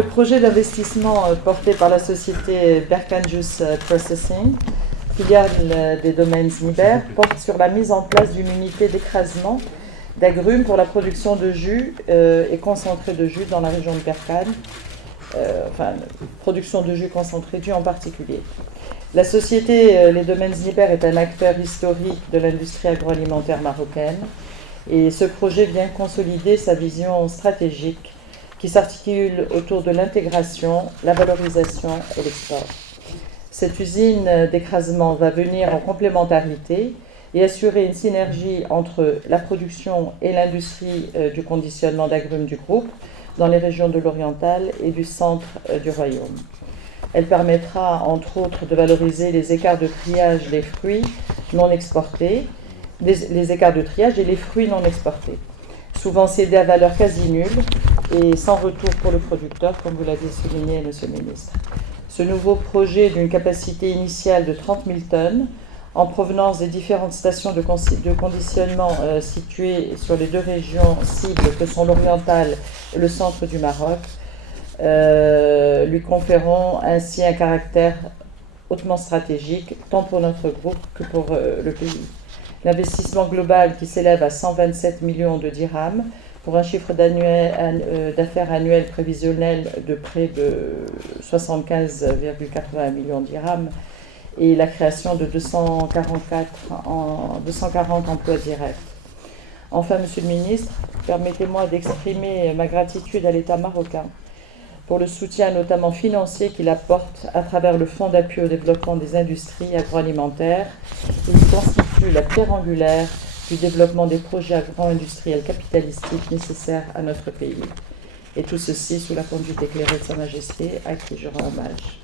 Le projet d'investissement porté par la société Berkane Juice Processing, filiale des domaines Niber, porte sur la mise en place d'une unité d'écrasement d'agrumes pour la production de jus et concentré de jus dans la région de Berkane, production de jus concentré de jus en particulier. La société Les Domaines Niber est un acteur historique de l'industrie agroalimentaire marocaine et ce projet vient consolider sa vision stratégique qui s'articule autour de l'intégration, la valorisation et l'export. Cette usine d'écrasement va venir en complémentarité et assurer une synergie entre la production et l'industrie du conditionnement d'agrumes du groupe dans les régions de l'Oriental et du centre du Royaume. Elle permettra, entre autres, de valoriser les écarts de triage des fruits non exportés, les écarts de triage et les fruits non exportés, souvent cédés à valeur quasi nulle et sans retour pour le producteur, comme vous l'avez souligné, Monsieur le Ministre. Ce nouveau projet d'une capacité initiale de 30 000 tonnes, en provenance des différentes stations de conditionnement situées sur les deux régions cibles que sont l'Oriental et le centre du Maroc, lui conférant ainsi un caractère hautement stratégique, tant pour notre groupe que pour le pays. L'investissement global qui s'élève à 127 millions de dirhams pour un chiffre d'affaires annuel prévisionnel de près de 75,80 millions de dirhams et la création de 240 emplois directs. Enfin, Monsieur le Ministre, permettez-moi d'exprimer ma gratitude à l'État marocain pour le soutien notamment financier qu'il apporte à travers le Fonds d'appui au développement des industries agroalimentaires. Il constitue la pierre angulaire du développement des projets agro-industriels capitalistiques nécessaires à notre pays. Et tout ceci sous la conduite éclairée de Sa Majesté, à qui je rends hommage.